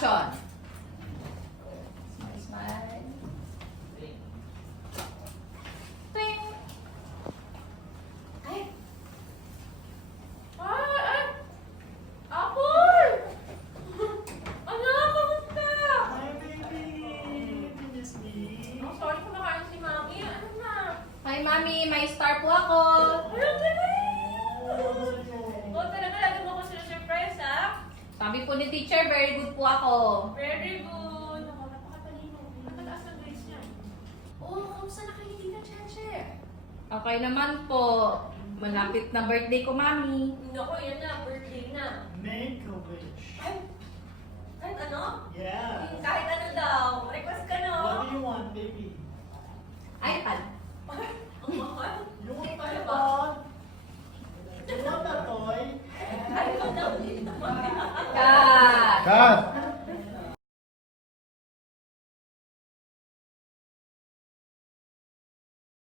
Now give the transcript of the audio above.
Action! Smile, smile. Ting! Ay! Ay! Apple! Anak, kamusta? Hi, baby! You miss me? Oh, sorry, kumakain si Mami. Ano na? Hi, Mami. May star po ako. Hello, Oh, talaga lagi mo ko sila surprise, ha? Sabi po ni teacher, very good po ako. Very good. Ako, napakatalino. Napakataas ng grades niya. Oh, kamusta na kayo dito, Cheche? Okay naman po. Malapit na birthday ko, Mami. Naku, yan na. Birthday na. Make a wish. Ay! Kahit ano? Yeah. Kahit ano daw. Request ka, no? What do you want, baby? iPad.